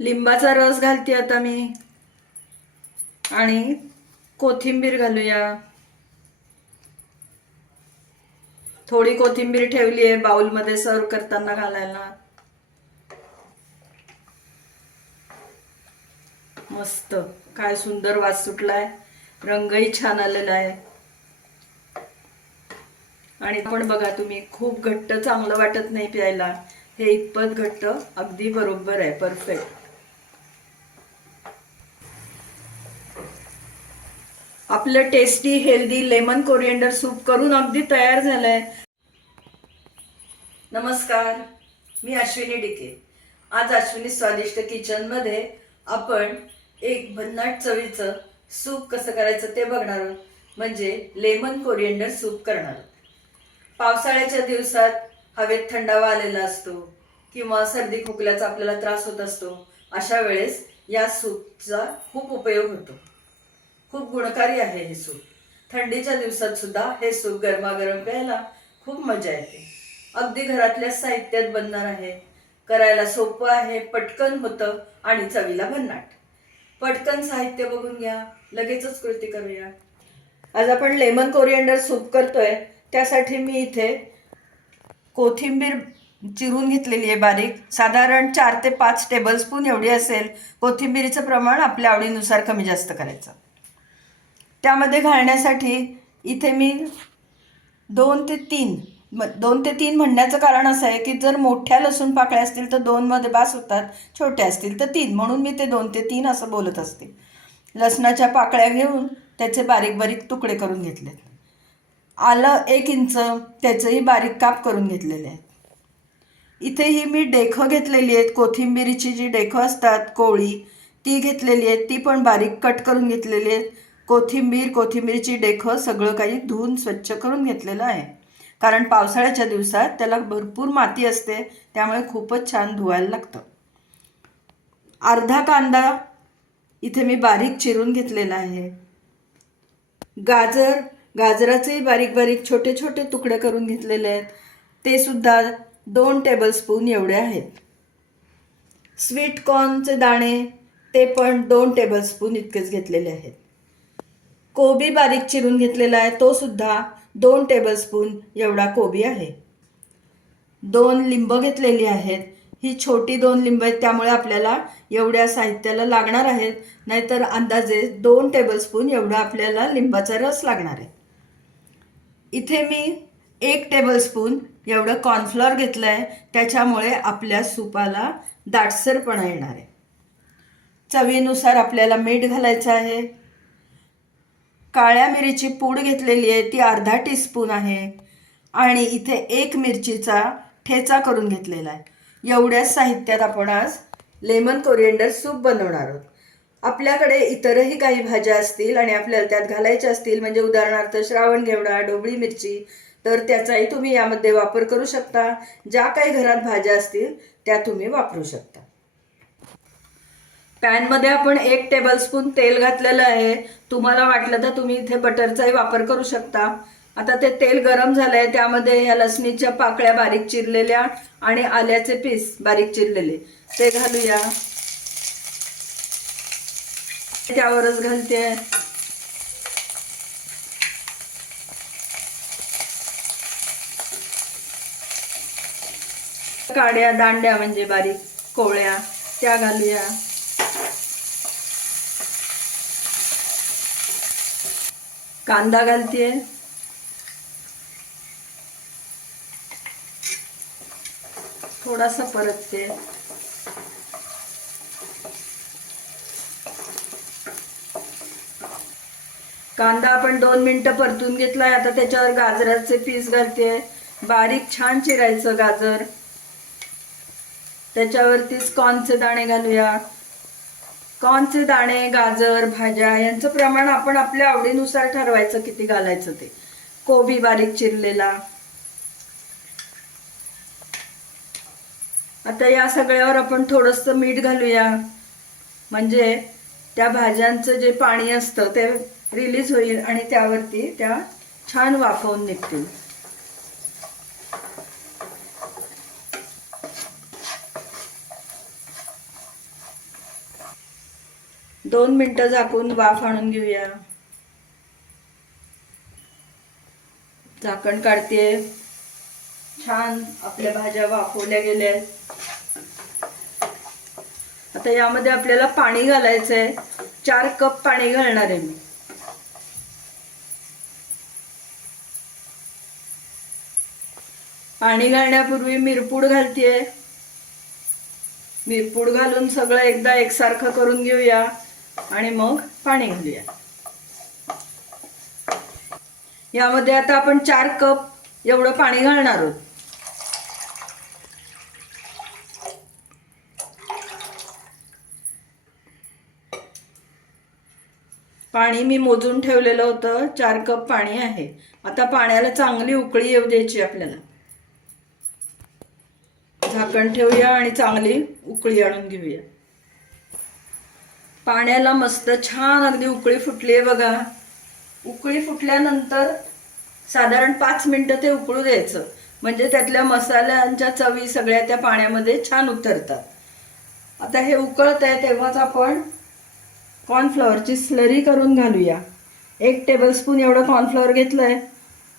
लिंबाचा रस घालते आता मी. आणि कोथिंबीर घालूया. थोडी कोथिंबीर ठेवली आहे बाउलमध्ये सर्व करताना घालायला. मस्त. काय सुंदर वास सुटलाय. रंगही छान आलेला आहे. आणि पण बघा तुम्ही खूप घट्ट चांगलं वाटत नाही प्यायला. हे इतपत घट्ट अगदी बरोबर आहे. परफेक्ट. आपलं tasty healthy lemon coriander soup करून अगदी तयार झालंय. नमस्कार मी अश्विनी डिके. आज अश्विनी स्वादिष्ट किचनमध्ये आपण एक भन्नाट चवीचं सूप कसं करायचं ते बघणार आहोत. म्हणजे लेमन कोरिएंडर सूप करणार पावसाळ्याच्या दिवसात हवेत थंडावा आलेला असतो किंवा सर्दी खोकल्याचा आपल्याला त्रास होत असतो अशा वेळेस या सूपचा खूप उपयोग होतो. खूप गुणकारी आहे हे सूप. थंडीच्या दिवसात सुद्धा हे सूप गरमागरम प्यायला खूप मजा येते. अगदी घरातल्या साहित्यात बनणार आहे. करायला सोपं आहे पटकन होतं आणि चवीला भन्नाट. पटकन साहित्य बघून घ्या. लगेचच कृती करूया. आज आपण लेमन कोरिएंडर सूप करतोय. त्यासाठी मी इथे कोथिंबीर चिरून घेतलेली आहे बारीक. साधारण चार ते पाच टेबलस्पून एवढी असेल. कोथिंबीरीचं प्रमाण आपल्या आवडीनुसार कमी जास्त करायचं. त्यामध्ये घालण्यासाठी इथे मी दोन ते तीन म दोन ते तीन म्हणण्याचं कारण असं आहे की जर मोठ्या लसूण पाकळ्या असतील तर दोनमध्ये बास होतात छोट्या असतील तर तीन. म्हणून मी ते दोन ते तीन असं बोलत असते. लसणाच्या पाकळ्या घेऊन त्याचे बारीक बारीक तुकडे करून घेतलेत. आलं एक इंच त्याचंही बारीक काप करून घेतलेले आहेत. इथेही मी डेखं घेतलेली आहेत. कोथिंबिरीची जी डेखं असतात कोळी ती घेतलेली आहेत. ती पण बारीक कट करून घेतलेली आहेत. कोथिंबीर कोथिंबीरची डेखं सगळं काही धुवून स्वच्छ करून घेतलेलं आहे. कारण पावसाळ्याच्या दिवसात त्याला भरपूर माती असते त्यामुळे खूपच छान धुवायला लागतं. अर्धा कांदा इथे मी बारीक चिरून घेतलेला आहे. गाजर गाजराचेही बारीक बारीक छोटे छोटे तुकडे करून घेतलेले आहेत. ते सुद्धा दोन टेबलस्पून एवढे आहेत. स्वीट कॉर्नचे दाणे ते पण दोन टेबलस्पून इतकेच घेतलेले आहेत. कोबी बारीक चिरून घेतलेला आहे तो सुद्धा दोन टेबलस्पून एवढा कोबी आहे. दोन लिंब घेतलेली आहेत. ही छोटी दोन लिंब आहेत त्यामुळे आपल्याला एवढ्या साहित्याला लागणार आहेत. नाहीतर अंदाजे दोन टेबलस्पून एवढा आपल्याला लिंबाचा रस लागणार आहे. इथे मी एक टेबलस्पून एवढं कॉर्नफ्लॉर घेतलं आहे त्याच्यामुळे आपल्या सुपाला दाटसरपणा येणार आहे. चवीनुसार आपल्याला मीठ घालायचं आहे. काळ्या मिरीची पूड घेतलेली आहे ती अर्धा टीस्पून आहे. आणि इथे एक मिरचीचा ठेचा करून घेतलेला आहे. एवढ्याच साहित्यात आपण आज लेमन कोरिएंडर सूप बनवणार आहोत. आपल्याकडे इतरही काही भाज्या असतील आणि आपल्याला त्यात घालायच्या असतील म्हणजे उदाहरणार्थ श्रावण घेवडा ढोबळी मिरची तर त्याचाही तुम्ही यामध्ये वापर करू शकता. ज्या काही घरात भाज्या असतील त्या तुम्ही वापरू शकता. पॅनमध्ये आपण एक टेबलस्पून तेल घातलेलं आहे. तुम्हाला वाटलं तर तुम्ही इथे बटरचाही वापर करू शकता. आता ते तेल गरम झालंय त्यामध्ये ह्या लसणीच्या पाकळ्या बारीक चिरलेल्या आणि आल्याचे पीस बारीक चिरलेले. ते घालूया. त्यावरच घालते. काड्या दांड्या म्हणजे बारीक कोवळ्या त्या घालूया. कांदा घालते थोडासा परतते. कांदा आपण दोन मिनटं परतून घेतलाय. आता त्याच्यावर गाजराचे पीस घालते बारीक छान चिरायचं गाजर. त्याच्यावरतीच कॉर्नचे दाणे घालूया. कॉर्नचे दाणे गाजर भाज्या यांचं प्रमाण आपण आपल्या आवडीनुसार ठरवायचं किती घालायचं ते. कोबी बारीक चिरलेला. आता या सगळ्यावर आपण थोडंसं मीठ घालूया. म्हणजे त्या भाज्यांचं जे पाणी असतं ते रिलीज होईल आणि त्यावरती त्या छान वाफवून निघतील. दोन मिनटं झाकून वाफ आणून घेऊया. झाकण काढते. छान आपल्या भाज्या वाफवल्या गेल्या. आहेत आता यामध्ये आपल्याला पाणी घालायचं आहे चार कप पाणी घालणार आहे मी. पाणी घालण्यापूर्वी मिरपूड घालतीये. मिरपूड घालून सगळं एकदा एकसारखं करून घेऊया. आणि मग पाणी घालूया. यामध्ये आता आपण चार कप एवढं पाणी घालणार आहोत. पाणी मी मोजून ठेवलेलं होतं. चार कप पाणी आहे. आता पाण्याला चांगली उकळी येऊ द्यायची आपल्याला. झाकण ठेवूया आणि चांगली उकळी आणून घेऊया. पाण्याला मस्त छान अगदी उकळी फुटली आहे बघा. उकळी फुटल्यानंतर साधारण पाच मिनटं ते उकळू द्यायचं. म्हणजे त्यातल्या मसाल्यांच्या चवी सगळ्या त्या पाण्यामध्ये छान उतरतात. आता हे उकळत आहे तेव्हाच आपण कॉर्नफ्लॉवरची स्लरी करून घालूया. एक टेबलस्पून एवढं कॉर्नफ्लॉवर घेतलं आहे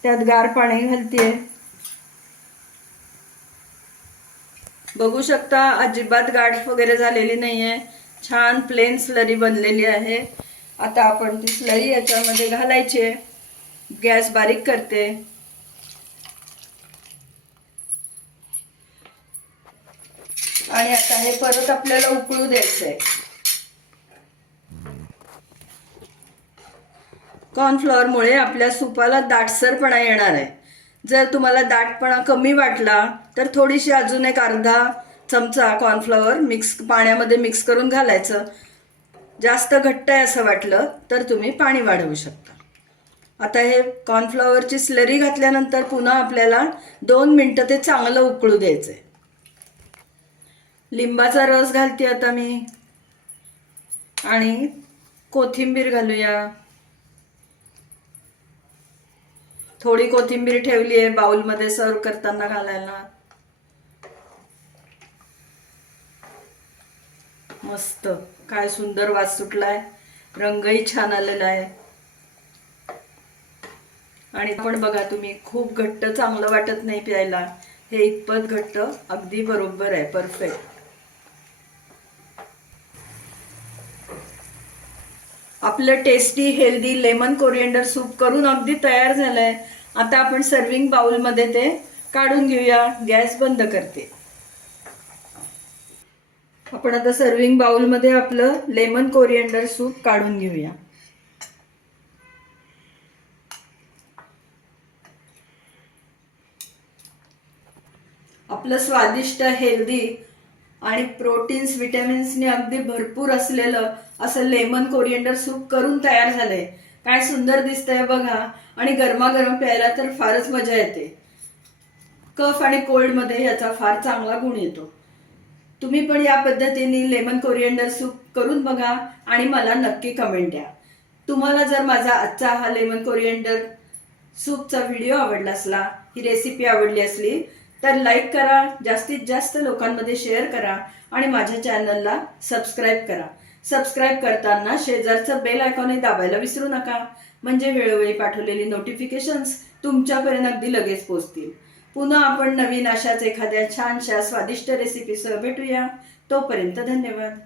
त्यात गार पाणी घालते बघू शकता अजिबात गाठ वगैरे झालेली नाही आहे छान प्लेन स्लरी बनलेली आहे. आता आपण ती स्लरी याच्यामध्ये घालायची आहे. गॅस बारीक करते. आणि आता हे परत आपल्याला उकळू द्यायचं आहे. कॉर्नफ्लॉवरमुळे आपल्या सुपाला दाटसरपणा येणार आहे. जर तुम्हाला दाटपणा कमी वाटला तर थोडीशी अजून एक अर्धा चमचा कॉर्नफ्लॉवर मिक्स पाण्यामध्ये मिक्स करून घालायचं. जास्त घट्ट आहे असं वाटलं तर तुम्ही पाणी वाढवू शकता. आता हे कॉर्नफ्लॉवरची स्लरी घातल्यानंतर पुन्हा आपल्याला दोन मिनटं ते चांगलं उकळू द्यायचं आहे लिंबाचा रस घालते आता मी. आणि कोथिंबीर घालूया. थोडी कोथिंबीर ठेवली आहे बाऊलमध्ये सर्व करताना घालायला. मस्त. काय सुंदर वास सुटलाय. रंगही छान आलेला आहे. आणि पण बघा तुम्ही खूप घट्ट चांगलं वाटत नाही प्यायला. हे इतपत घट्ट अगदी बरोबर आहे. परफेक्ट आपलं tasty healthy lemon coriander soup करून अगदी तयार झालंय. आता आपण सर्विंग बाउलमध्ये ते काढून घेऊया. गॅस बंद करते. आपण आता सर्विंग बाउलमध्ये आपलं लेमन कोरिएंडर सूप काढून घेऊया. आपलं स्वादिष्ट हेल्दी आणि प्रोटीन्स विटॅमिन्सने अगदी भरपूर असलेलं असं लेमन कोरिएंडर सूप करून तयार झालंय. काय सुंदर दिसतंय बघा. आणि गरमागरम प्यायला तर फारच मजा येते. कफ आणि कोल्डमध्ये याचा फार चांगला गुण येतो. तुम्ही पण या पद्धतीने लेमन कोरिएंडर सूप करून बघा आणि मला नक्की कमेंट द्या. तुम्हाला जर माझा आजचा हा लेमन कोरिएंडर सूपचा व्हिडिओ आवडला असला ही रेसिपी आवडली असली तर लाईक करा जास्तीत जास्त लोकांमध्ये शेअर करा आणि माझ्या चॅनलला सबस्क्राईब करा. सबस्क्राईब करताना शेजारचं बेल आयकॉनही दाबायला विसरू नका. म्हणजे वेळोवेळी पाठवलेली नोटिफिकेशन्स तुमच्यापर्यंत अगदी लगेच पोहोचतील. पुन्हा आपण नवीन अशाच एखाद्या छानशा स्वादिष्ट रेसिपीसह भेटूया. तोपर्यंत धन्यवाद.